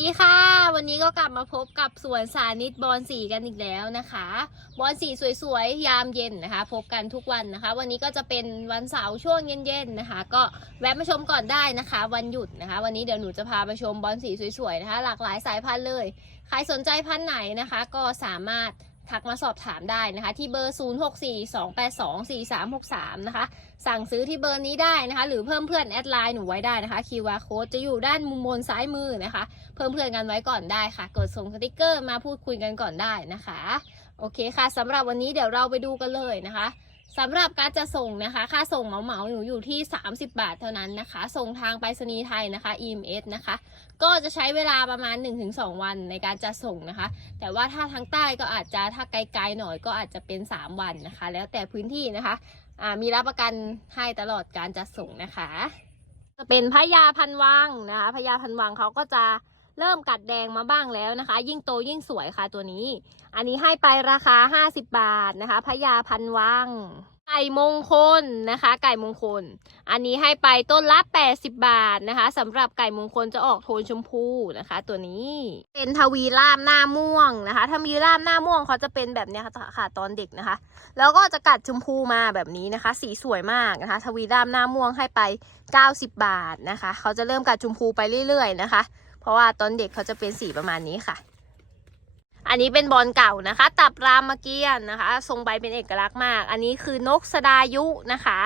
ดีค่ะ วันนี้ก็กลับมาพบกับสวนสานิตบอลสีกันอีกแล้วนะคะ บอลสีสวยๆ ยามเย็นนะคะ พบกันทุกวันนะคะ วันนี้ก็จะเป็นวันเสาร์ช่วงเย็นๆนะคะ ก็แวะมาชมก่อนได้นะคะ วันหยุดนะคะ วันนี้เดี๋ยวหนูจะพาไปชมบอลสีสวยๆนะคะ หลากหลายสายพันธุ์เลย ใครสนใจพันธุ์ไหนนะคะ ก็สามารถ ทักมาสอบถามได้นะคะ ที่เบอร์ 0642824363 นะคะ สั่งซื้อที่เบอร์นี้ได้นะคะ หรือเพิ่มเพื่อนแอดไลน์หนูไว้ได้นะคะ QR code จะอยู่ด้านมุมบนซ้ายมือนะคะ เพิ่มเพื่อนกันไว้ก่อนได้ค่ะ กดส่งสติกเกอร์มาพูดคุยกันก่อนได้นะคะ โอเคค่ะสำหรับวันนี้เดี๋ยวเราไปดูกันเลยนะคะ สำหรับการจะส่งนะคะ ค่าส่งเหมาเหมาๆหนูอยู่ที่ 30 บาทเท่านั้นนะคะ ส่งทางไปรษณีย์ไทยนะคะ EMS นะคะ ก็จะใช้เวลาประมาณ 1-2 วันในการจะส่งนะคะ แต่ว่าถ้าทางใต้ก็อาจจะถ้าไกลๆหน่อยก็อาจจะเป็น 3 วันนะคะ แล้วแต่พื้นที่นะคะมีรับประกันให้ตลอดการจัดส่งนะคะ จะเป็นพญาพันวังนะคะพญาพันวังเขาก็จะเริ่มกัดแดงมาบ้างแล้วนะคะ ยิ่งโตยิ่งสวยค่ะตัวนี้ อันนี้ให้ไปราคา 50 บาทนะคะพญาพันวัง ไก่มงคลนะคะ ไก่มงคล อันนี้ให้ไปต้นละ 80 บาทนะคะสำหรับไก่มงคลจะออกโทนชมพูนะคะ ตัวนี้เป็นทวีล่ามหน้าม่วงนะคะทวีล่ามหน้าม่วงเขาจะเป็นแบบนี้ค่ะค่ะตอนเด็กนะคะ แล้วก็จะกัดชมพูมาแบบนี้นะคะ สีสวยมากนะคะ ทวีล่ามหน้าม่วงให้ไป 90 บาทนะคะ เขาจะเริ่มกัดชมพูไปเรื่อยๆนะคะ เพราะว่าตอนเด็กเขาจะเป็นสีประมาณนี้ค่ะ อันนี้เป็นบอลเก่านะคะ ตับรามเกียนนะคะ ทรงใบเป็นเอกลักษณ์มาก อันนี้คือนกสดายุนะคะ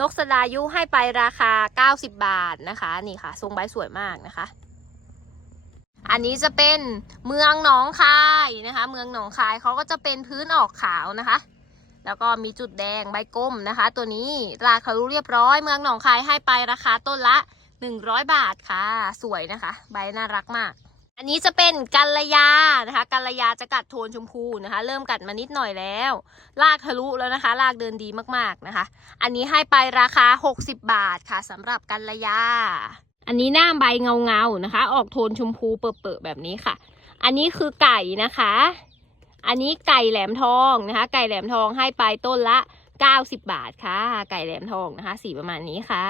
นกสดายุให้ไปราคา 90 บาทนะคะ นี่ค่ะ ทรงใบสวยมากนะคะ อันนี้จะเป็นเมืองหนองคายนะคะ เมืองหนองคายเขาก็จะเป็นพื้นออกขาวนะคะ แล้วก็มีจุดแดงใบกลมนะคะ ตัวนี้ราคารู้เรียบร้อย เมืองหนองคายให้ไปราคาต้นละ 100 บาทค่ะ สวยนะคะ ใบน่ารักมาก อันนี้จะเป็นกัลยานะคะกัลยาจะกัดโทนชมพูนะคะ เริ่มกัดมานิดหน่อยแล้วลากทะลุแล้วนะคะลากเดินดีมากๆนะคะ อันนี้ให้ไปราคา 60 บาทค่ะสำหรับกัลยา อันนี้หน้าใบเงาเงาๆนะคะ ออกโทนชมพูเปิดๆแบบนี้ค่ะ อันนี้คือไก่นะคะ อันนี้ไก่แหลมทองนะคะ ไก่แหลมทองให้ไปต้นละ 90 บาทค่ะ ไก่แหลมทองนะคะ สีประมาณนี้ค่ะ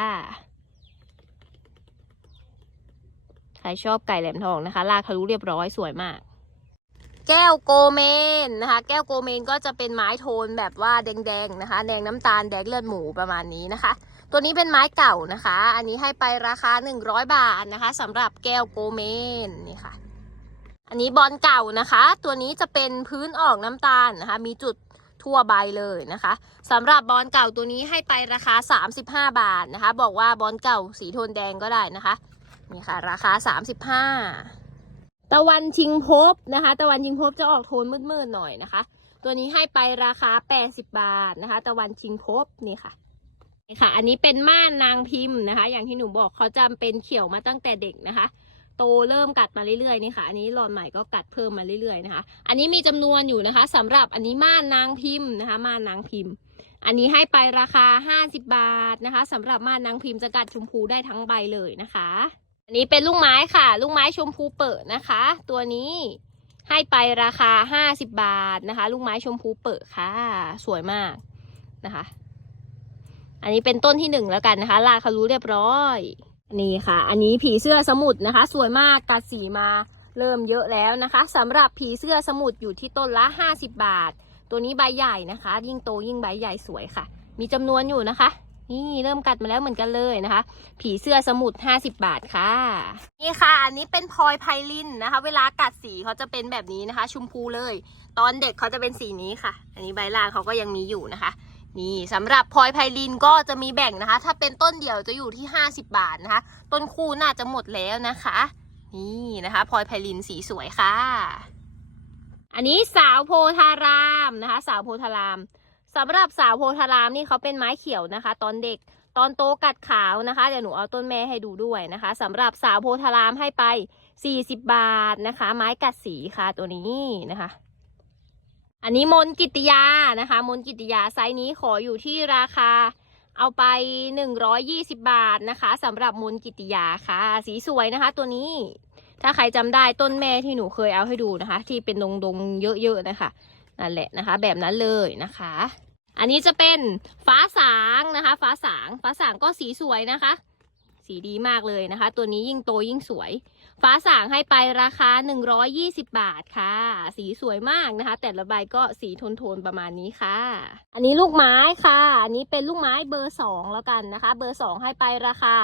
ใค รชอบไก่แหลมทองนะคะลากทะลุเรียบร้อยสวยมาก แก้วโกเมนนะคะ แก้วโกเมนก็จะเป็นไม้โทนแบบว่าแดงๆนะคะ แดงน้ำตาลแดงเลือดหมูประมาณนี้นะคะ ตัวนี้เป็นไม้เก่านะคะ อันนี้ให้ไปราคา 100 บาทนะคะสำหรับแก้วโกเมนนี่ค่ะ อันนี้บอลเก่านะคะ ตัวนี้จะเป็นพื้นออกน้ำตาลนะคะ มีจุดทั่วใบเลยนะคะสำหรับบอลเก่าตัวนี้ให้ไปราคา 35 บาทนะคะ บอกว่าบอลเก่าสีโทนแดงก็ได้นะคะ นี่ค่ะ ราคา35ตะวันชิงภพนะคะ ตะวันชิงภพจะออกโทนมืดๆหน่อยนะคะ ตัวนี้ให้ไปราคา80บาทนะคะ ตะวันชิงภพนี่ค่ะนี่ค่ะ อันนี้เป็นม่านนางพิมพ์นะคะ อย่างที่หนูบอกเขาจำเป็นเขียวมาตั้งแต่เด็กนะคะ โตเริ่มกัดมาเรื่อยๆนี่ค่ะ อันนี้หลอดใหม่ก็กัดเพิ่มมาเรื่อยๆนะคะ อันนี้มีจำนวนอยู่นะคะสำหรับอันนี้ม่านนางพิมพ์นะคะ ม่านนางพิมพ์ อันนี้ให้ไปราคา 50 บาทนะคะสำหรับม่านนางพิมพ์จะกัดชมพูได้ทั้งใบเลยนะคะ อันนี้เป็นลูกไม้ค่ะ ลูกไม้ชมพูเปิดนะคะ ตัวนี้ให้ไปราคา50บาทนะคะ ลูกไม้ชมพูเปิดค่ะ สวยมากนะคะ อันนี้เป็นต้นที่หนึ่งแล้วกันนะคะ ลากเขารู้เรียบร้อยนี่ค่ะ อันนี้ผีเสื้อสมุทรนะคะ สวยมากกัดสีมาเริ่มเยอะแล้วนะคะสำหรับผีเสื้อสมุทรอยู่ที่ต้นละ 50 บาท ตัวนี้ใบใหญ่นะคะ ยิ่งโตยิ่งใบใหญ่สวยค่ะ มีจำนวนอยู่นะคะ นี่เริ่มกัดมาแล้วเหมือนกันเลยนะคะ ผีเสื้อสมุทร50 บาทค่ะ นี่ค่ะ อันนี้เป็นพลอยไพลินนะคะ เวลากัดสีเขาจะเป็นแบบนี้นะคะ ชมพูเลย ตอนเด็กเขาจะเป็นสีนี้ค่ะ อันนี้ใบล่างเขาก็ยังมีอยู่นะคะ นี่สำหรับพลอยไพลินก็จะมีแบ่งนะคะ ถ้าเป็นต้นเดี่ยวจะอยู่ที่ 50 บาทนะคะ ต้นคู่น่าจะหมดแล้วนะคะ นี่นะคะพลอยไพลินสีสวยค่ะ อันนี้สาวโพธารามนะคะ สาวโพธาราม สำหรับสาวโพธารามนี่เขาเป็นไม้เขียวนะคะ ตอนเด็กตอนโตกัดขาวนะคะเดี๋ยวหนูเอาต้นแม่ให้ดูด้วยนะคะสำหรับสาวโพธารามให้ไป 40 บาทนะคะ ไม้กัดสีค่ะตัวนี้นะคะ อันนี้มนกิติยานะคะ มนกิติยาไซส์นี้ขออยู่ที่ราคาเอาไป 120 บาทนะคะสำหรับมนกิติยาค่ะ สีสวยนะคะ ตัวนี้ ถ้าใครจำได้ต้นแม่ที่หนูเคยเอาให้ดูนะคะ ที่เป็นดงดงๆเยอะๆนะคะนั่นแหละนะคะ แบบนั้นเลยนะคะ อันนี้จะเป็นฟ้าสางนะคะ ฟ้าสาง ฟ้าสางก็สีสวยนะคะ สีดีมากเลยนะคะ ตัวนี้ยิ่งโตยิ่งสวย ฟ้าสางให้ไปราคา 120 บาทค่ะ สีสวยมากนะคะ แต่ละใบก็สีโทนๆประมาณนี้ค่ะ อันนี้ลูกไม้ค่ะ อันนี้เป็นลูกไม้เบอร์สองแล้วกันนะคะ เบอร์สองให้ไปราคา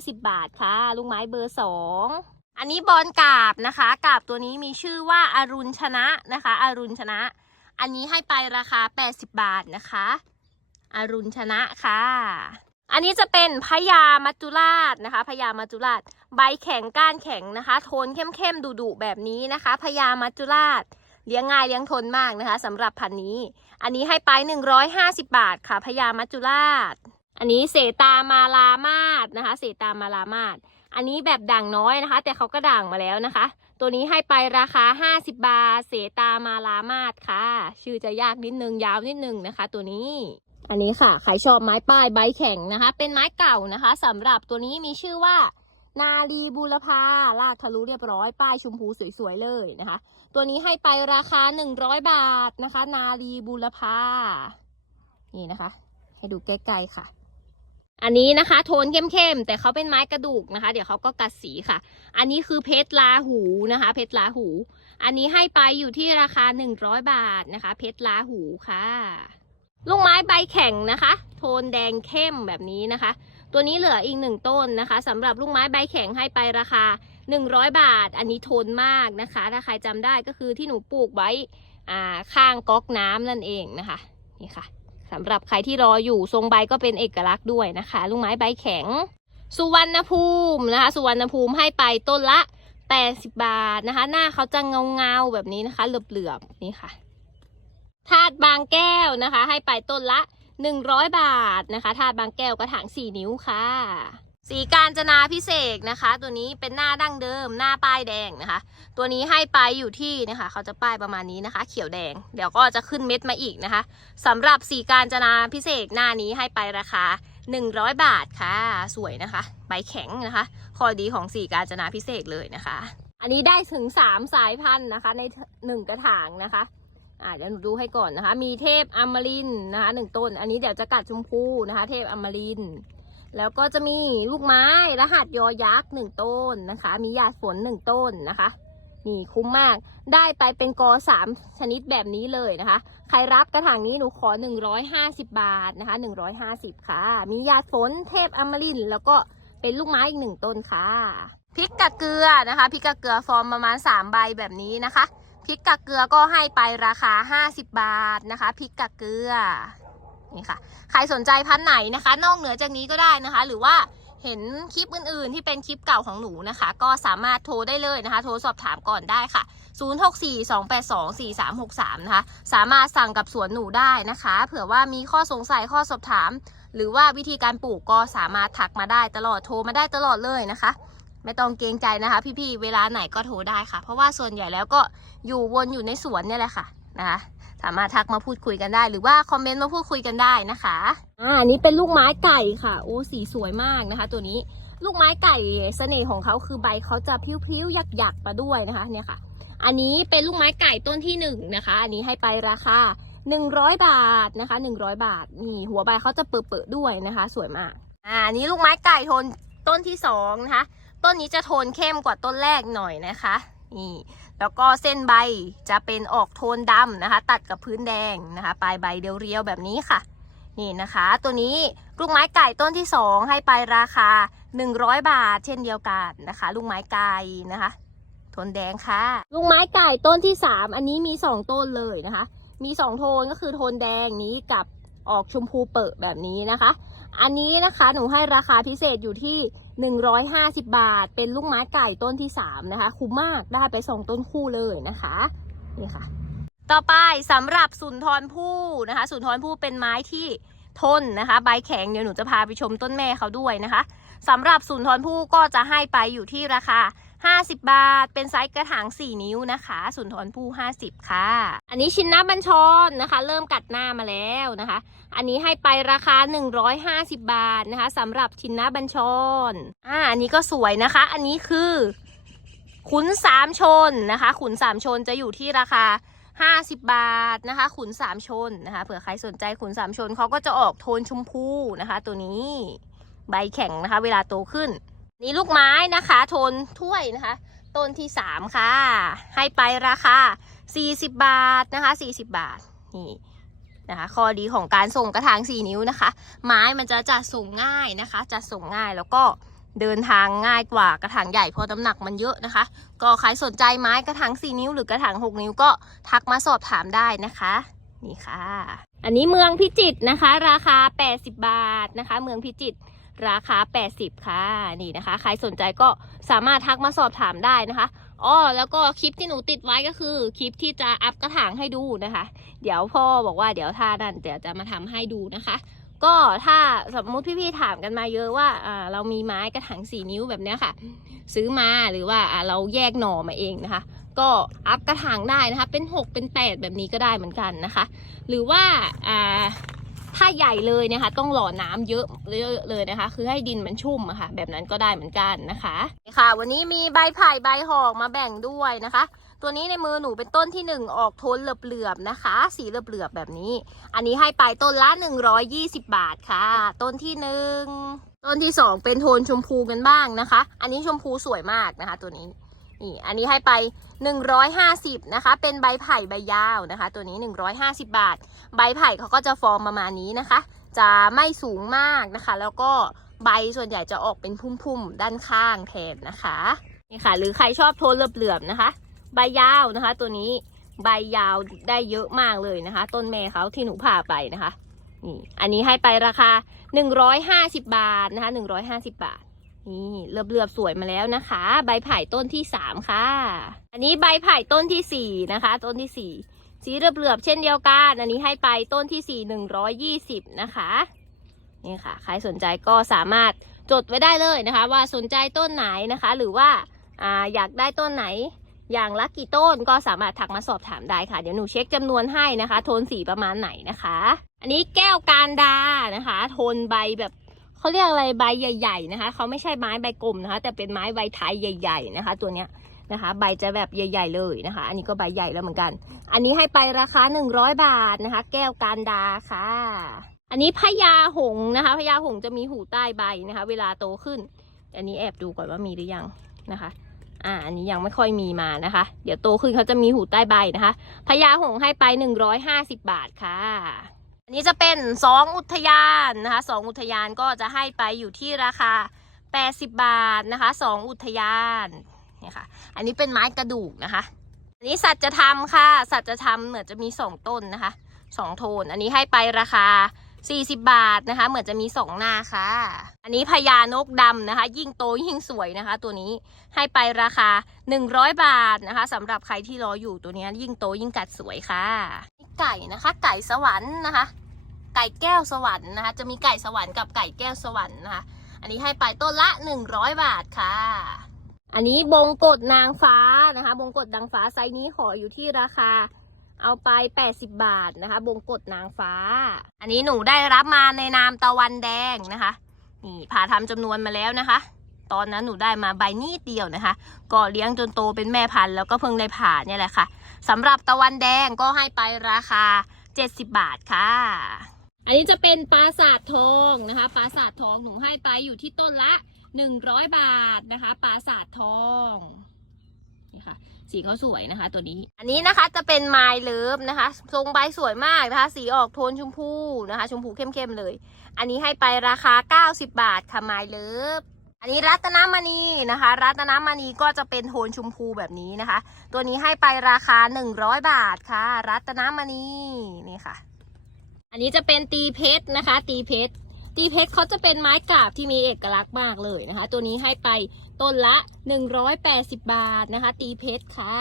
50 บาทค่ะ ลูกไม้เบอร์สองอันนี้บอลกาบนะคะ กาบตัวนี้มีชื่อว่าอารุณชนะนะคะอารุณชนะ อันนี้ให้ไปราคา 80 บาทนะคะ อรุณชนะค่ะ อันนี้จะเป็นพญามัจจุราชนะคะพญามัจจุราช ใบแข็งก้านแข็งนะคะ โทนเข้มๆดุๆแบบนี้นะคะพญามัจจุราชเลี้ยงง่ายเลี้ยงทนมากนะคะสำหรับพันนี้ อันนี้ให้ไป150 บาทค่ะพญามัจจุราช อันนี้เสตามาลามาดนะคะ เสตามาลามาด อันนี้แบบด่างน้อยนะคะ แต่เขาก็ด่างมาแล้วนะคะ ตัวนี้ให้ไปราคา 50 บาท เสตามาลามาดค่ะ ชื่อจะยากนิดนึงยาวนิดนึงนะคะ ตัวนี้ อันนี้ค่ะ ใครชอบไม้ป้ายใบแข็งนะคะ เป็นไม้เก่านะคะสำหรับตัวนี้มีชื่อว่านาลีบูรพาลากทะลุเรียบร้อย ป้ายชมพูสวยๆเลยนะคะ ตัวนี้ให้ไปราคา 100 บาทนะคะ นาลีบูรพานี่นะคะ ให้ดูใกล้ๆค่ะ อันนี้นะคะ โทนเข้มๆแต่เขาเป็นไม้กระดูกนะคะ เดี๋ยวเขาก็กัดสีค่ะ อันนี้คือเพชรลาหูนะคะ เพชรลาหู อันนี้ให้ไปอยู่ที่ราคา 100 บาทนะคะ เพชรลาหูค่ะลูกไม้ใบแข็งนะคะ โทนแดงเข้มแบบนี้นะคะ ตัวนี้เหลืออีกหนึ่งต้นนะคะสำหรับลูกไม้ใบแข็งให้ไปราคา 100 บาท อันนี้โทนมากนะคะ ถ้าใครจำได้ก็คือที่หนูปลูกไว้ข้างก๊อกน้ำนั่นเองนะคะนี่ค่ะ สำหรับใครที่รออยู่ทรงใบก็เป็นเอกลักษณ์ด้วยนะคะ ลูกไม้ใบแข็ง สุวรรณภูมินะคะ สุวรรณภูมิให้ไปต้นละ 80 บาทนะคะ หน้าเขาจะเงาเงาแบบนี้นะคะ เหลือบๆนี่ค่ะถาดบางแก้วนะคะ ให้ไปต้นละ 100 บาทนะคะถาดบางแก้วกระถาง 4 นิ้วค่ะ สีการจนาพิเศษนะคะ ตัวนี้เป็นหน้าดั้งเดิม หน้าป้ายแดงนะคะ ตัวนี้ให้ไปอยู่ที่นะคะ เขาจะป้ายประมาณนี้นะคะ เขียวแดง เดี๋ยวก็จะขึ้นเม็ดมาอีกนะคะสำหรับสีการจนาพิเศษหน้านี้ให้ไปราคา 100 บาทค่ะ สวยนะคะใบแข็งนะคะข้อดีของสีการจนาพิเศษเลยนะคะ อันนี้ได้ถึง 3 สายพันธุ์นะคะ ใน 1 กระถางนะคะอ่าเดี๋ยวหนูดูให้ก่อนนะคะ มีเทพอมรินนะคะหนึ่งต้น อันนี้เดี๋ยวจะกัดชมพูนะคะ เทพอมริน แล้วก็จะมีลูกไม้รหัสยอยักษ์หนึ่งต้นนะคะ มีหยาดฝนหนึ่งต้นนะคะนี่คุ้มมาก ได้ไปเป็นกอสามชนิดแบบนี้เลยนะคะ ใครรับกระถางนี้หนูขอ 150 บาทนะคะ 150 ค่ะ มียาฝนเทพอมรินแล้วก็เป็นลูกไม้อีกหนึ่งต้นค่ะ พริกกะเกลือนะคะ พริกกะเกลือฟอร์มประมาณ 3 ใบแบบนี้นะคะ พริกกะเกลือก็ให้ไปราคา 50 บาทนะคะ พริกกะเกลือ นี่ค่ะ ใครสนใจพันไหนนะคะ นอกเหนือจากนี้ก็ได้นะคะ หรือว่าเห็นคลิปอื่นๆ ที่เป็นคลิปเก่าของหนูนะคะ ก็สามารถโทรได้เลยนะคะ โทรสอบถามก่อนได้ค่ะ 0642824363 นะคะ สามารถสั่งกับสวนหนูได้นะคะ เผื่อว่ามีข้อสงสัยข้อสอบถาม หรือว่าวิธีการปลูกก็สามารถทักมาได้ตลอดโทรมาได้ตลอดเลยนะคะ ไม่ต้องเกรงใจนะคะ พี่ๆเวลาไหนก็โทรได้ค่ะ เพราะว่าส่วนใหญ่แล้วก็อยู่วนอยู่ในสวนเนี่ยแหละค่ะ นะคะสามารถทักมาพูดคุยกันได้ หรือว่าคอมเมนต์มาพูดคุยกันได้นะคะอ่าอันนี้เป็นลูกไม้ไก่ค่ะโอ้สีสวยมากนะคะ ตัวนี้ลูกไม้ไก่เสน่ห์ของเขาคือใบเขาจะพลิ้วๆหยักๆมาด้วยนะคะเนี่ยค่ะ อันนี้เป็นลูกไม้ไก่ต้นที่หนึ่งนะคะ อันนี้ให้ไปราคา100 บาทนะคะ 100 บาทนี่หัวใบเขาจะเปิดๆด้วยนะคะ สวยมากอ่านี้ลูกไม้ไก่โทนต้นที่สองนะคะต้นนี้จะโทนเข้มกว่าต้นแรกหน่อยนะคะนี่ แล้วก็เส้นใบจะเป็นออกโทนดำนะคะ ตัดกับพื้นแดงนะคะปลายใบเรียวๆแบบนี้ค่ะ นี่นะคะ ตัวนี้ลูกไม้ไก่ต้นที่สองให้ไปราคา 100 บาท เช่นเดียวกันนะคะ ลูกไม้ไก่นะคะ โทนแดงค่ะ ลูกไม้ไก่ต้นที่สามอันนี้มีสองต้นเลยนะคะ มีสองโทนก็คือโทนแดงนี้กับออกชมพูเปิดแบบนี้นะคะ อันนี้นะคะหนูให้ราคาพิเศษอยู่ที่ 150 บาท เป็นลูกไม้ไก่ต้นที่ 3 นะคะ คุ้มมากได้ไป 2 ต้นคู่เลยนะคะนี่ค่ะ ต่อไปสำหรับสุนทรภู่นะคะ สุนทรภู่เป็นไม้ที่ทนนะคะ ใบแข็งเดี๋ยวหนูจะพาไปชมต้นแม่เขาด้วยนะคะสำหรับสุนทรภู่ก็จะให้ไปอยู่ที่ราคา 50 บาท เป็นไซส์กระถาง 4 นิ้วนะคะ สุนทรภู่50 ค่ะ อันนี้ชิ้นหน้าบัญชรนะคะ เริ่มกัดหน้ามาแล้วนะคะ อันนี้ให้ไปราคา 150 บาทนะคะสำหรับชินนาบัญชรอ่าอันนี้ก็สวยนะคะ อันนี้คือ ขุนสามชนนะคะ ขุนสามชนจะอยู่ที่ราคา50 บาทนะคะ ขุนสามชนนะคะ เผื่อใครสนใจขุนสามชนเขาก็จะออกโทนชมพูนะคะ ตัวนี้ ใบแข็งนะคะ เวลาโตขึ้น นี่ลูกไม้นะคะ โทนถ้วยนะคะ ต้นที่สามค่ะ ให้ไปราคา40บบาทนะคะ40บาทนี่นะคะ ข้อดีของการส่งกระถาง4นิ้วนะคะ ไม้มันจะจัดส่งง่ายนะคะ จัดส่งง่ายแล้วก็เดินทางง่ายกว่ากระถางใหญ่เพราะน้ำหนักมันเยอะนะคะ ก็ใครสนใจไม้กระถาง4นิ้ว หรือกระถาง6นิ้วก็ทักมาสอบถามได้นะคะ นี่ค่ะ อันนี้เมืองพิจิตรนะคะ ราคา 80 บาทนะคะ เมืองพิจิตร ราคา 80 ค่ะ นี่นะคะ ใครสนใจก็สามารถทักมาสอบถามได้นะคะอ๋อแล้วก็คลิปที่หนูติดไว้ก็คือคลิปที่จะอัพกระถางให้ดูนะคะ เดี๋ยวพ่อบอกว่าเดี๋ยวถ้านั่นเดี๋ยวจะมาทำให้ดูนะคะ ก็ถ้าสมมุติพี่ๆถามกันมาเยอะว่าอ่าเรามีไม้กระถางสี่นิ้วแบบเนี้ยค่ะ ซื้อมาหรือว่าอ่าเราแยกหน่อมาเองนะคะ ก็อัพกระถางได้นะคะ เป็น 6 เป็น 8 แบบนี้ก็ได้เหมือนกันนะคะ หรือว่าอ่า ถ้าใหญ่เลยนะคะ ต้องหล่อน้ำเยอะเยอะเลยนะคะ คือให้ดินมันชุ่มอะค่ะ แบบนั้นก็ได้เหมือนกันนะคะค่ะ วันนี้มีใบไผ่ใบหอกมาแบ่งด้วยนะคะ ตัวนี้ในมือหนูเป็นต้นที่หนึ่งออกโทนเหลือบๆนะคะ สีเหลือบๆแบบนี้ อันนี้ให้ไปต้นละ 120 บาทค่ะ ต้นที่หนึ่งต้นที่สองเป็นโทนชมพูกันบ้างนะคะ อันนี้ชมพูสวยมากนะคะ ตัวนี้ นี่อันนี้ให้ไป 150นะคะ เป็นใบไผ่ใบยาวนะคะ ตัวนี้ 150 บาท ใบไผ่เขาก็จะฟอร์มประมาณนี้นะคะ จะไม่สูงมากนะคะ แล้วก็ใบส่วนใหญ่จะออกเป็นพุ่มๆ ด้านข้างแทนนะคะนี่ค่ะ หรือใครชอบโทนเหลือบๆนะคะ ใบยาวนะคะ ตัวนี้ใบยาวได้เยอะมากเลยนะคะ ต้นแม่เขาที่หนูผ่าไปนะคะนี่อันนี้ให้ไปราคา 150 บาทนะคะ 150 บาท นี่เลือบๆสวยมาแล้วนะคะ ใบไผ่ต้นที่สามค่ะ อันนี้ใบไผ่ต้นที่สี่นะคะ ต้นที่สี่สีเลือบๆเช่นเดียวกัน อันนี้ให้ไปต้นที่สี่หนึ่งร้อยยี่สิบนะคะนี่ค่ะ ใครสนใจก็สามารถจดไว้ได้เลยนะคะ ว่าสนใจต้นไหนนะคะ หรือว่าอ่าอยากได้ต้นไหนอย่างละกี่ต้นก็สามารถทักมาสอบถามได้ค่ะ เดี๋ยวหนูเช็คจำนวนให้นะคะ โทนสีประมาณไหนนะคะ อันนี้แก้วการดานะคะ โทนใบแบบ เขาเรียกอะไรใบใหญ่ ๆ นะคะเขาไม่ใช่ไม้ใบกลมนะคะ แต่เป็นไม้ใบไทยใหญ่ ๆ นะคะ ตัวเนี้ยนะคะ ใบจะแบบใหญ่ ๆ เลยนะคะ อันนี้ก็ใบใหญ่แล้วเหมือนกัน อันนี้ให้ไปราคา 100 บาทนะคะ แก้วการดาค่ะ อันนี้พญาหงนะคะพญาหงจะมีหูใต้ใบนะคะ เวลาโตขึ้น อันนี้แอบดูก่อนว่ามีหรือยังนะคะอ่าอันนี้ยังไม่ค่อยมีมานะคะ เดี๋ยวโตขึ้นเขาจะมีหูใต้ใบนะคะพญาหงให้ไป 150 บาทค่ะ อันนี้จะเป็น 2 อุทยานนะคะ2อุทยานก็จะให้ไปอยู่ที่ราคา 80 บาทนะคะ 2 อุทยานเนี่ยค่ะ อันนี้เป็นไม้กระดูกนะคะ อันนี้สัจธรรมค่ะ สัจธรรมเหมือนจะมี 2 ต้นนะคะ 2 โทน อันนี้ให้ไปราคา 40 บาทนะคะ เหมือนจะมี 2 หน้าค่ะ อันนี้พญานกดำนะคะ ยิ่งโตยิ่งสวยนะคะ ตัวนี้ให้ไปราคา 100 บาทนะคะสำหรับใครที่รออยู่ตัวนี้ยิ่งโตยิ่งกัดสวยค่ะ ไก่นะคะ ไก่สวรรค์นะคะ ไก่แก้วสวรรค์นะคะ จะมีไก่สวรรค์กับไก่แก้วสวรรค์นะคะ อันนี้ให้ไปต้นละ 100 บาทค่ะ อันนี้บงกฎนางฟ้านะคะ บงกฎนางฟ้าไซส์นี้ขออยู่ที่ราคา เอาไป 80 บาทนะคะ บงกฎนางฟ้า อันนี้หนูได้รับมาในนามตะวันแดงนะคะ นี่ผ่าทำจำนวนมาแล้วนะคะ ตอนนั้นหนูได้มาใบนิดเดียวนะคะ ก็เลี้ยงจนโตเป็นแม่พันธุ์แล้วก็เพิ่งได้ผ่าเนี่ยแหละค่ะสำหรับตะวันแดงก็ให้ไปราคา 70 บาทค่ะ อันนี้จะเป็นปราสาททองนะคะ ปราสาททองหนูให้ไปอยู่ที่ต้นละ 100 บาทนะคะ ปราสาททอง นี่ค่ะ สีเขาสวยนะคะ ตัวนี้ อันนี้นะคะจะเป็นไมล์เลิฟนะคะ ทรงใบสวยมากนะคะ สีออกโทนชมพูนะคะ ชมพูเข้มๆเลย อันนี้ให้ไปราคา 90 บาทค่ะไมล์เลิฟอันนี้รัตนมณีนะคะ รัตนมณีก็จะเป็นโทนชมพูแบบนี้นะคะ ตัวนี้ให้ไปราคา 100 บาทค่ะ รัตนมณีนี่ค่ะ อันนี้จะเป็นตีเพชรนะคะ ตีเพชร ตีเพชรเขาจะเป็นไม้กาบที่มีเอกลักษณ์มากเลยนะคะ ตัวนี้ให้ไปต้นละ 180 บาทนะคะ ตีเพชรค่ะ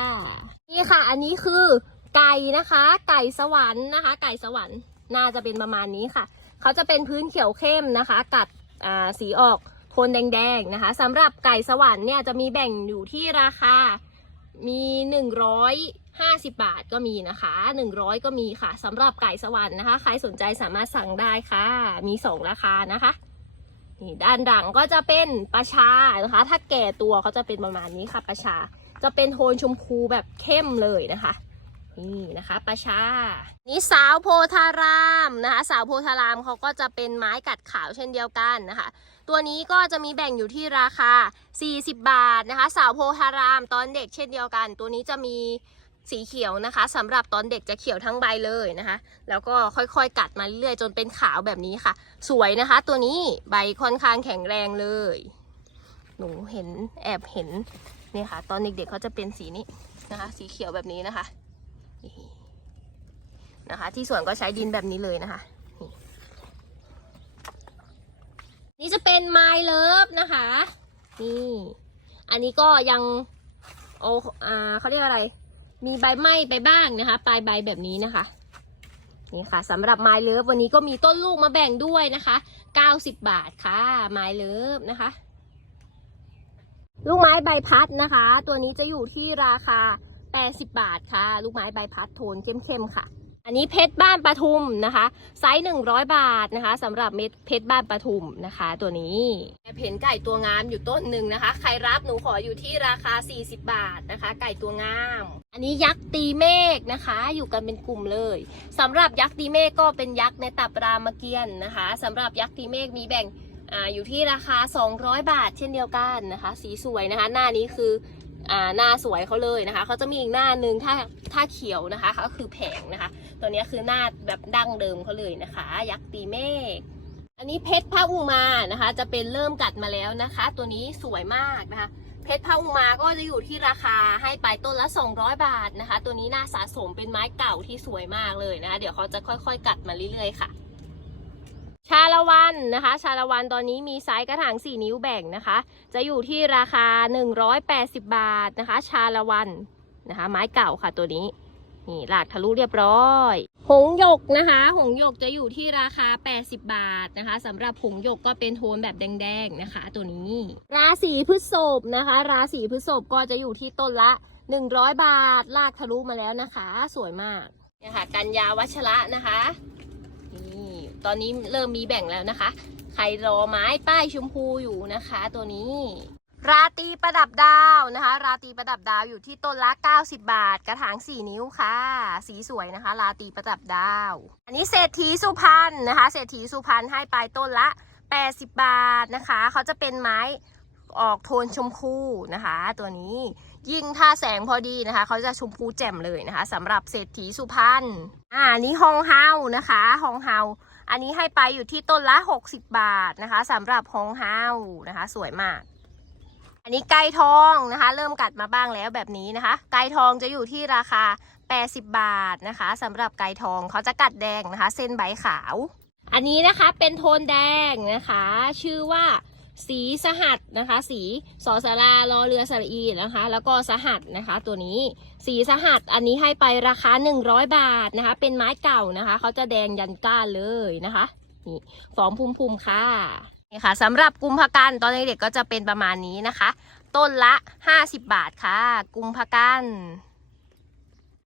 นี่ค่ะ อันนี้คือไก่นะคะ ไก่สวรรค์นะคะ ไก่สวรรค์น่าจะเป็นประมาณนี้ค่ะ เขาจะเป็นพื้นเขียวเข้มนะคะกัดอ่าสีออกโทนแดงๆนะคะสำหรับไก่สวรรค์เนี่ยจะมีแบ่งอยู่ที่ราคามีห นึ่งร้อยห้าสิบบาทก็มีนะคะหนึ่งร้อยก็มีค่ะสำหรับไก่สวรรค์นะคะ ใครสนใจสามารถสั่งได้ค่ะ มีสองราคานะคะนี่ด้านหลังก็จะเป็นประชานะคะ ถ้าแก่ตัวเขาจะเป็นประมาณนี้ค่ะประชา จะเป็นโทนชมพูแบบเข้มเลยนะคะ นี่นะคะประชา นี่สาวโพธารามนะคะ สาวโพธารามเขาก็จะเป็นไม้กัดขาวเช่นเดียวกันนะคะ ตัวนี้ก็จะมีแบ่งอยู่ที่ราคา 40 บาทนะคะ สาวโพธารามตอนเด็กเช่นเดียวกัน ตัวนี้จะมี สีเขียวนะคะสำหรับตอนเด็กจะเขียวทั้งใบเลยนะคะ แล้วก็ค่อยๆกัดมาเรื่อยๆจนเป็นขาวแบบนี้ค่ะ สวยนะคะ ตัวนี้ใบค่อนข้างแข็งแรงเลย หนูเห็นแอบเห็นนี่ค่ะ ตอนเด็กๆเขาจะเป็นสีนี้นะคะ สีเขียวแบบนี้นะคะนะคะ ที่สวนก็ใช้ดินแบบนี้เลยนะคะ นี่นี่จะเป็นไมล์เลิฟนะคะ นี่ อันนี้ก็ยังโออ่าเขาเรียกอะไร มีใบไหม้ไปบ้างนะคะ ปลายใบแบบนี้นะคะ นี่ค่ะสำหรับไม้เลิฟวันนี้ก็มีต้นลูกมาแบ่งด้วยนะคะ90 บาทค่ะ ไม้เลิฟนะคะ ลูกไม้ใบพัดนะคะ ตัวนี้จะอยู่ที่ราคา 80 บาทค่ะ ลูกไม้ใบพัดโทนเข้มๆค่ะ อันนี้เพชรบ้านปทุมนะคะไซส์100 บาทนะคะสำหรับเม็ดเพชรบ้านปทุมนะคะ ตัวนี้แอบเห็นไก่ตัวงามอยู่ต้นหนึ่งนะคะ ใครรับหนูขออยู่ที่ราคา 40 บาทนะคะ ไก่ตัวงาม อันนี้ยักษ์ตีเมฆนะคะ อยู่กันเป็นกลุ่มเลยสำหรับยักษ์ตีเมฆก็เป็นยักษ์ในตับรามเกียรตินะคะสำหรับยักษ์ตีเมฆมีแบ่งออยู่ที่ราคา 200 บาทเช่นเดียวกันนะคะ สีสวยนะคะ หน้านี้คือ หน้าสวยเขาเลยนะคะเขาจะมีอีกหน้าหนึ่งถ้าถ้าเขียวนะคะก็คือแผงนะคะ ตัวนี้คือหน้าแบบดั้งเดิมเขาเลยนะคะ ยักษ์ตีเมฆอันนี้เพชรพระอุมานะคะ จะเป็นเริ่มกัดมาแล้วนะคะ ตัวนี้สวยมากนะคะ เพชรพระอุมาก็จะอยู่ที่ราคาให้ไปต้นละ 200 บาทนะคะ ตัวนี้น่าสะสมเป็นไม้เก่าที่สวยมากเลยนะคะ เดี๋ยวเขาจะค่อยๆ กัดมาเรื่อยๆค่ะ ชาละวันนะคะ ชาละวันตอนนี้มีไซส์กระถาง 4 นิ้วแบ่งนะคะ จะอยู่ที่ราคา 180 บาทนะคะ ชาละวันนะคะ ไม้เก่าค่ะตัวนี้นี่หลากทะลุเรียบร้อย หงหยกนะคะ หงหยกจะอยู่ที่ราคา 80 บาทนะคะสำหรับหงหยกก็เป็นโทนแบบแดงๆนะคะ ตัวนี้ ราศีพฤษภนะคะ ราศีพฤษภก็จะอยู่ที่ต้นละ 100 บาทลากทะลุมาแล้วนะคะ สวยมากเนี่ยค่ะกันยาวัชระนะคะ ตอนนี้เริ่มมีแบ่งแล้วนะคะ ใครรอไม้ป้ายชมพูอยู่นะคะ ตัวนี้ ราตีประดับดาวนะคะ ราตีประดับดาวอยู่ที่ต้นละ 90 บาท กระถาง 4 นิ้วค่ะ สีสวยนะคะ ราตีประดับดาว อันนี้เศรษฐีสุพรรณนะคะ เศรษฐีสุพรรณให้ไปต้นละ 80 บาทนะคะ เขาจะเป็นไม้ออกโทนชมพูนะคะ ตัวนี้ยิ่งถ้าแสงพอดีนะคะ เขาจะชมพูแจ่มเลยนะคะสำหรับเศรษฐีสุพรรณอ่าอันนี้ฮองเฮานะคะฮองเฮา อันนี้ให้ไปอยู่ที่ต้นละ 60 บาทนะคะสำหรับฮองเฮานะคะ สวยมาก อันนี้ไก่ทองนะคะ เริ่มกัดมาบ้างแล้วแบบนี้นะคะ ไก่ทองจะอยู่ที่ราคา 80 บาทนะคะสำหรับไก่ทองเขาจะกัดแดงนะคะ เส้นใบขาว อันนี้นะคะเป็นโทนแดงนะคะ ชื่อว่า สีสหัสนะคะ สีสอสารารอเรือสระอีนะคะ แล้วก็สหัสนะคะ ตัวนี้สีสหัสอันนี้ให้ไปราคา 100 บาทนะคะ เป็นไม้เก่านะคะเขาจะแดงยันก้านเลยนะคะนี่ฟอร์มพุ่มๆค่ะนี่ค่ะสำหรับกุมภกันตอนเด็กๆก็จะเป็นประมาณนี้นะคะ ต้นละ 50 บาทค่ะ กุมภกัน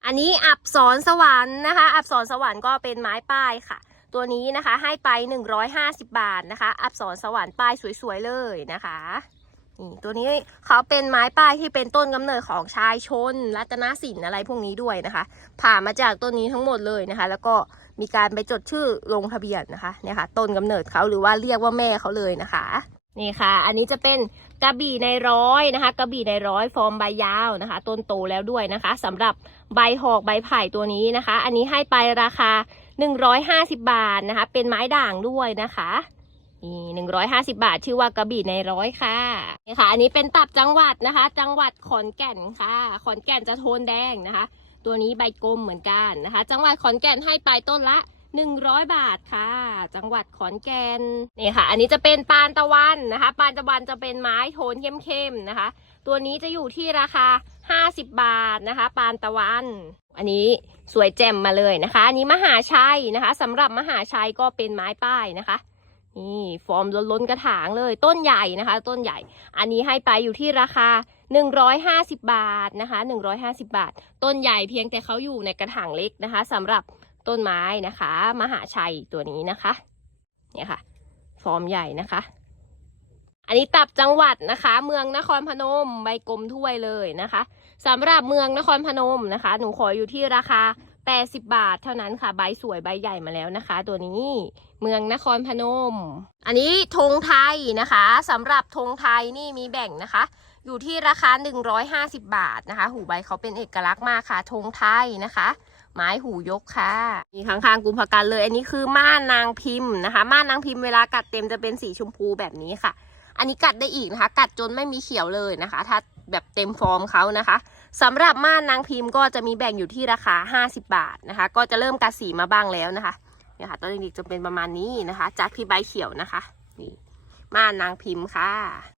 อันนี้อับสรสวรรค์นะคะ อับสรสวรรค์ก็เป็นไม้ป้ายค่ะ ตัวนี้นะคะให้ไป 150 บาทนะคะ อับสรสวรรค์ป้ายสวยๆเลยนะคะนี่ตัวนี้เขาเป็นไม้ป้ายที่เป็นต้นกำเนิดของชายชน รัตนสินอะไรพวกนี้ด้วยนะคะ ผ่ามาจากต้นนี้ทั้งหมดเลยนะคะ แล้วก็มีการไปจดชื่อลงทะเบียนนะคะเนี่ยค่ะ ต้นกำเนิดเขาหรือว่าเรียกว่าแม่เขาเลยนะคะนี่ค่ะ อันนี้จะเป็นกระบี่ในร้อยนะคะ กระบี่ในร้อยฟอร์มใบยาวนะคะ ต้นโตแล้วด้วยนะคะสำหรับใบหอกใบไผ่ตัวนี้นะคะ อันนี้ให้ไปราคา 150 บาทนะคะ เป็นไม้ด่างด้วยนะคะนี่หนึ่งร้อยห้าสิบาท ชื่อว่ากระบี่ในร้อยค่ะนี่ค่ะ อันนี้เป็นตับจังหวัดนะคะ จังหวัดขอนแก่นค่ะ ขอนแก่นจะโทนแดงนะคะ ตัวนี้ใบกลมเหมือนกันนะคะ จังหวัดขอนแก่นให้ไปต้นละ100บาทค่ะ จังหวัดขอนแก่นนี่ค่ะ อันนี้จะเป็นปานตะวันนะคะ ปานตะวันจะเป็นไม้โทนเข้มๆนะคะ ตัวนี้จะอยู่ที่ราคา 50บาทนะคะ ปานตะวัน อันนี้สวยแจ่มมาเลยนะคะ อันนี้มหาชัยนะคะสำหรับมหาชัยก็เป็นไม้ป้ายนะคะ นี่ฟอร์มล้นๆกระถางเลย ต้นใหญ่นะคะ ต้นใหญ่ อันนี้ให้ไปอยู่ที่ราคา150 บาทนะคะ 150 บาท ต้นใหญ่เพียงแต่เขาอยู่ในกระถางเล็กนะคะสำหรับต้นไม้นะคะ มหาชัยตัวนี้นะคะ เนี่ยค่ะ ฟอร์มใหญ่นะคะ อันนี้ตับจังหวัดนะคะ เมืองนครพนมใบกลมถ้วยเลยนะคะสำหรับเมืองนครพนมนะคะ หนูขออยู่ที่ราคา 80 บาทเท่านั้นค่ะ ใบสวยใบใหญ่มาแล้วนะคะ ตัวนี้เมืองนครพนม อันนี้ธงไทยนะคะสำหรับธงไทยนี่มีแบ่งนะคะ อยู่ที่ราคา 150 บาทนะคะ หูใบเขาเป็นเอกลักษณ์มากค่ะธงไทยนะคะไม้หูยกค่ะ มีข้างๆกุมภกันเลย อันนี้คือม่านนางพิมพ์นะคะ ม่านนางพิมพ์เวลากัดเต็มจะเป็นสีชมพูแบบนี้ค่ะ อันนี้กัดได้อีกนะคะ กัดจนไม่มีเขียวเลยนะคะ ถ้าแบบเต็มฟอร์มเขานะคะสำหรับม่านนางพิมพ์ก็จะมีแบ่งอยู่ที่ราคา 50 บาทนะคะ ก็จะเริ่มกัดสีมาบ้างแล้วนะคะเนี่ยค่ะตอนเด็กๆจะเป็นประมาณนี้นะคะ จากที่ใบเขียวนะคะนี่ม่านนางพิมพ์ค่ะ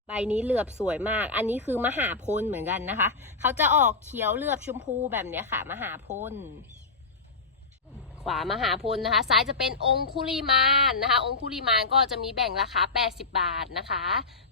ใบนี้เหลือบสวยมาก อันนี้คือมหาพลเหมือนกันนะคะ เขาจะออกเขียวเหลือบชมพูแบบเนี้ยค่ะ มหาพล ขวามหาพลนะคะ ซ้ายจะเป็นองคุลิมานนะคะ องคุลิมานก็จะมีแบ่งราคา 80 บาทนะคะ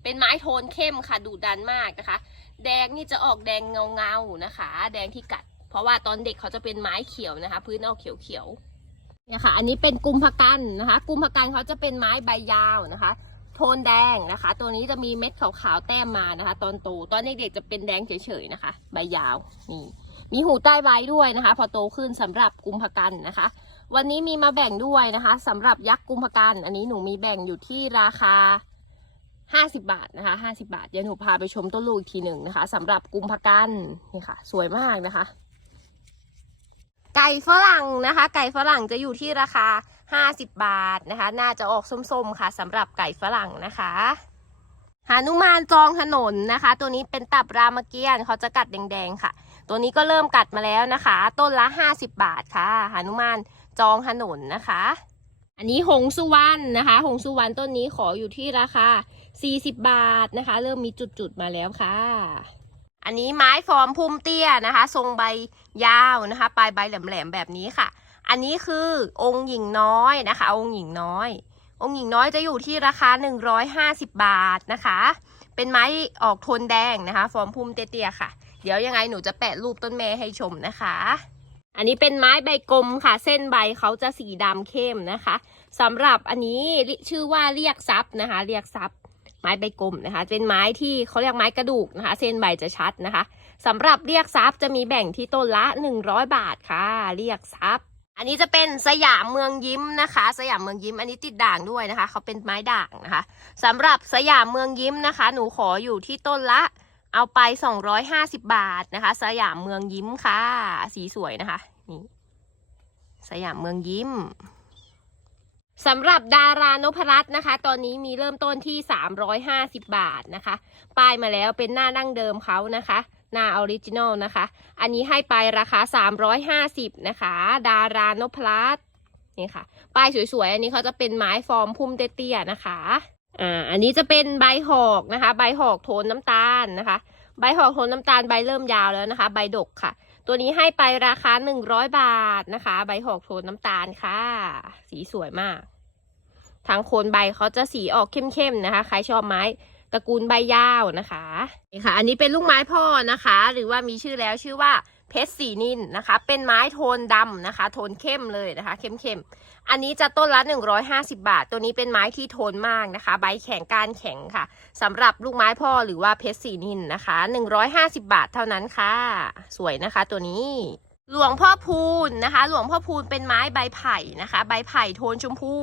เป็นไม้โทนเข้มค่ะดุดันมากนะคะ แดงนี่จะออกแดงเงาเงาๆนะคะ แดงที่กัด เพราะว่าตอนเด็กเขาจะเป็นไม้เขียวนะคะ พื้นออกเขียวเขียวๆเนี่ยค่ะ อันนี้เป็นกุมภกันนะคะ กุมภกันเขาจะเป็นไม้ใบยาวนะคะ โทนแดงนะคะ ตัวนี้จะมีเม็ดขาวๆแต้มมานะคะ ตอนโตตอนเด็กๆจะเป็นแดงเฉยๆนะคะ ใบยาวนี่ มีหูใต้ใบด้วยนะคะ พอโตขึ้นสำหรับกุมภกันนะคะ วันนี้มีมาแบ่งด้วยนะคะสำหรับยักษ์กุมภกันอันนี้หนูมีแบ่งอยู่ที่ราคา50 บาทนะคะ50 บาท เดี๋ยวหนูพาไปชมต้นลูกอีกทีหนึ่งนะคะสำหรับกุมภกันนี่ค่ะ สวยมากนะคะ ไก่ฝรั่งนะคะ ไก่ฝรั่งจะอยู่ที่ราคา 50 บาทนะคะ น่าจะออกส้มๆค่ะสำหรับไก่ฝรั่งนะคะ หานุมานจองถนนนะคะ ตัวนี้เป็นตับรามเกียรติเขาจะกัดแดงๆค่ะ ตัวนี้ก็เริ่มกัดมาแล้วนะคะ ต้นละ 50 บาทค่ะหานุมานจองถนนนะคะ อันนี้หงสุวรรณนะคะหงสุวรรณต้นนี้ขออยู่ที่ราคา 40 บาทนะคะ เริ่มมีจุดๆมาแล้วค่ะ อันนี้ไม้ฟอร์มพุ่มเตี้ยนะคะ ทรงใบยาวนะคะปลายใบแหลมๆแบบนี้ค่ะ อันนี้คือองค์หญิงน้อยนะคะ องค์หญิงน้อย องค์หญิงน้อยจะอยู่ที่ราคา 150 บาทนะคะ เป็นไม้ออกโทนแดงนะคะ ฟอร์มพุ่มเตี้ยๆค่ะ เดี๋ยวยังไงหนูจะแปะรูปต้นแม่ให้ชมนะคะ อันนี้เป็นไม้ใบกลมค่ะ เส้นใบเขาจะสีดำเข้มนะคะสำหรับอันนี้ชื่อว่าเรียกซับนะคะ เรียกซับไม้ใบกลมนะคะ เป็นไม้ที่เขาเรียกไม้กระดูกนะคะ เส้นใบจะชัดนะคะสำหรับเรียกซับจะมีแบ่งที่ต้นละ 100 บาทค่ะ เรียกซับ อันนี้จะเป็นสยามเมืองยิ้มนะคะ สยามเมืองยิ้ม อันนี้ติดด่างด้วยนะคะ เขาเป็นไม้ด่างนะคะสำหรับสยามเมืองยิ้มนะคะ หนูขออยู่ที่ต้นละ เอาไป 250 บาทนะคะ สยามเมืองยิ้มค่ะ สีสวยนะคะนี่สยามเมืองยิ้มสำหรับดารานพรัตน์นะคะ ตอนนี้มีเริ่มต้นที่ 350 บาทนะคะ ป้ายมาแล้วเป็นหน้าดั้งเดิมเขานะคะ หน้าออริจินอลนะคะ อันนี้ให้ไปราคา 350 นะคะ ดารานพรัตน์นี่ค่ะ ป้ายสวยๆ อันนี้เขาจะเป็นไม้ฟอร์มพุ่มเตี้ยๆนะคะ อ่า อันนี้จะเป็นใบหอกนะคะ ใบหอกโทนน้ำตาลนะคะ ใบหอกโทนน้ำตาลใบเริ่มยาวแล้วนะคะ ใบดกค่ะ ตัวนี้ให้ไปราคา 100 บาทนะคะ ใบหอกโทนน้ำตาลค่ะ สีสวยมาก ทางโคนใบเขาจะสีออกเข้มๆนะคะ ใครชอบไม้ ตระกูลใบยาวนะคะนี่ค่ะ อันนี้เป็นลูกไม้พ่อนะคะ หรือว่ามีชื่อแล้วชื่อว่าเพชรสีนินนะคะ เป็นไม้โทนดำนะคะ โทนเข้มเลยนะคะ เข้มๆอันนี้จะต้นละ 150 บาท ตัวนี้เป็นไม้ที่โทนมากนะคะ ใบแข็งก้านแข็งค่ะสำหรับลูกไม้พ่อหรือว่าเพชรสีนินนะคะ 150 บาทเท่านั้นค่ะ สวยนะคะตัวนี้หลวงพ่อพูนนะคะ หลวงพ่อพูนเป็นไม้ใบไผ่นะคะ ใบไผ่โทนชมพู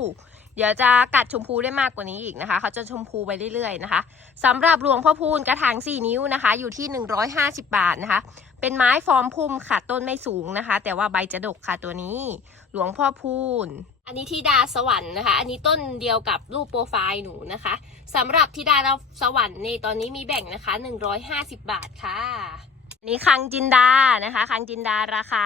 ดี๋ยวจะกัดชมพูได้มากกว่านี้อีกนะคะเขาจะชมพูไปเรื่อยๆนะคะสำหรับหลวงพ่อพูนกระถาง4 นิ้วนะคะ อยู่ที่ 150 บาทนะคะ เป็นไม้ฟอร์มพุ่มค่ะต้นไม่สูงนะคะ แต่ว่าใบจะดกค่ะตัวนี้ หลวงพ่อพูน อันนี้ที่ดาสวรรค์นะคะ อันนี้ต้นเดียวกับรูปโปรไฟล์หนูนะคะสำหรับที่ดาสวรรค์ในตอนนี้มีแบ่งนะคะ 150 บาทค่ะ อันนี้คังจินดานะคะ คังจินดาราคา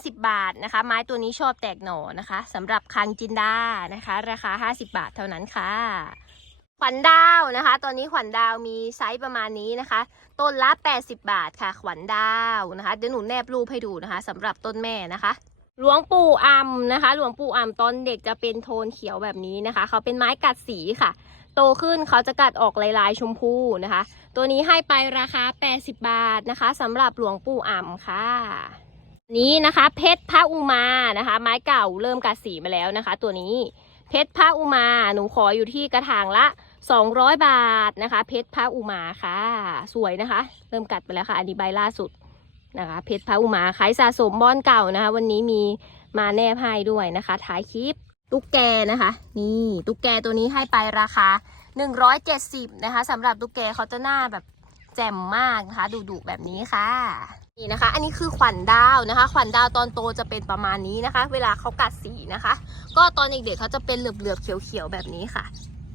50 บาทนะคะ ไม้ตัวนี้ชอบแตกหน่อนะคะสำหรับคังจินดานะคะ ราคา 50 บาทเท่านั้นค่ะขวัญดาวนะคะ ตอนนี้ขวัญดาวมีไซส์ประมาณนี้นะคะ ต้นละ 80 บาทค่ะ ขวัญดาวนะคะ เดี๋ยวหนูแนบรูปให้ดูนะคะสำหรับต้นแม่นะคะ หลวงปู่อ่ำนะคะ หลวงปู่อ่ำตอนเด็กจะเป็นโทนเขียวแบบนี้นะคะ เขาเป็นไม้กัดสีค่ะ โตขึ้นเขาจะกัดออกลายๆชมพูนะคะ ตัวนี้ให้ไปราคา 80 บาทนะคะสำหรับหลวงปู่อ่ำค่ะ นี้นะคะเพชรพระอุมานะคะ ไม้เก่าเริ่มกัดสีมาแล้วนะคะ ตัวนี้เพชรพระอุมาหนูขออยู่ที่กระถางละ 200 บาทนะคะ เพชรพระอุมาค่ะ สวยนะคะ เริ่มกัดไปแล้วค่ะอันนี้ใบล่าสุดนะคะ เพชรพระอุมาขายสะสมบอนเก่านะคะ วันนี้มีมาแนบให้ด้วยนะคะท้ายคลิปตุ๊กแกนะคะ นี่ตุ๊กแกตัวนี้ให้ไปราคา 170 นะคะสำหรับตุ๊กแกเขาจะหน้าแบบแจ่มมากนะคะดุดุแบบนี้ค่ะนี่นะคะ อันนี้คือขวัญดาวนะคะ ขวัญดาวตอนโตจะเป็นประมาณนี้นะคะ เวลาเขากัดสีนะคะ ก็ตอนเด็กๆเขาจะเป็นเหลือบๆเขียวๆแบบนี้ค่ะ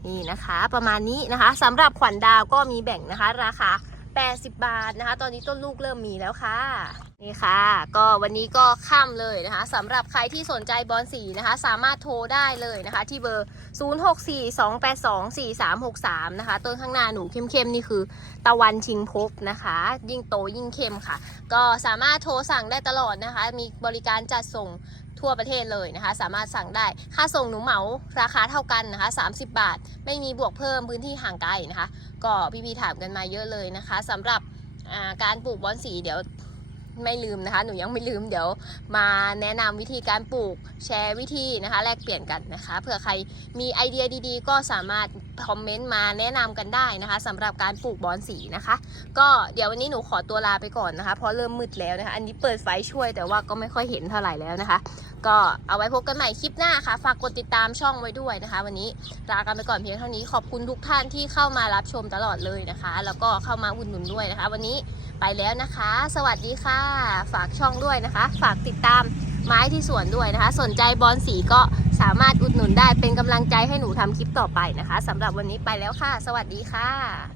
นี่นะคะประมาณนี้นะคะสำหรับขวัญดาวก็มีแบ่งนะคะ ราคา 80 บาทนะคะ ตอนนี้ต้นลูกเริ่มมีแล้วค่ะ นี่ค่ะ ก็วันนี้ก็ค่ำเลยนะคะสำหรับใครที่สนใจบอลสีนะคะ สามารถโทรได้เลยนะคะ ที่เบอร์ 0642824363 นะคะ ต้นข้างหน้าหนูเข้มๆ นี่คือตะวันชิงพบนะคะ ยิ่งโตยิ่งเข้มค่ะ ก็สามารถโทรสั่งได้ตลอดนะคะ มีบริการจัดส่งทั่วประเทศเลยนะคะ สามารถสั่งได้ค่าส่งหนูเหมาราคาเท่ากันนะคะ 30 บาท ไม่มีบวกเพิ่มพื้นที่ห่างไกลนะคะ ก็พี่ๆถามกันมาเยอะเลยนะคะสำหรับการปลูกบอนสีเดี๋ยว ไม่ลืมนะคะ หนูยังไม่ลืมเดี๋ยวมาแนะนำวิธีการปลูกแชร์วิธีนะคะ แลกเปลี่ยนกันนะคะเผื่อใครมีไอเดียดีๆ ก็สามารถ คอมเมนต์มาแนะนำกันได้นะคะสำหรับการปลูกบอนสีนะคะ ก็เดี๋ยววันนี้หนูขอตัวลาไปก่อนนะคะ เพราะเริ่มมืดแล้วนะคะ อันนี้เปิดไฟช่วยแต่ว่าก็ไม่ค่อยเห็นเท่าไหร่แล้วนะคะ ก็เอาไว้พบกันใหม่คลิปหน้าค่ะ ฝากกดติดตามช่องไว้ด้วยนะคะ วันนี้ลากันไปก่อนเพียงเท่านี้ขอบคุณทุกท่านที่เข้ามารับชมตลอดเลยนะคะ แล้วก็เข้ามาอุดหนุนด้วยนะคะ วันนี้ไปแล้วนะคะ สวัสดีค่ะ ฝากช่องด้วยนะคะ ฝากติดตาม ไม้ที่สวนด้วยนะคะ สนใจบอลสีก็สามารถอุดหนุนได้เป็นกำลังใจให้หนูทำคลิปต่อไปนะคะสำหรับวันนี้ไปแล้วค่ะ สวัสดีค่ะ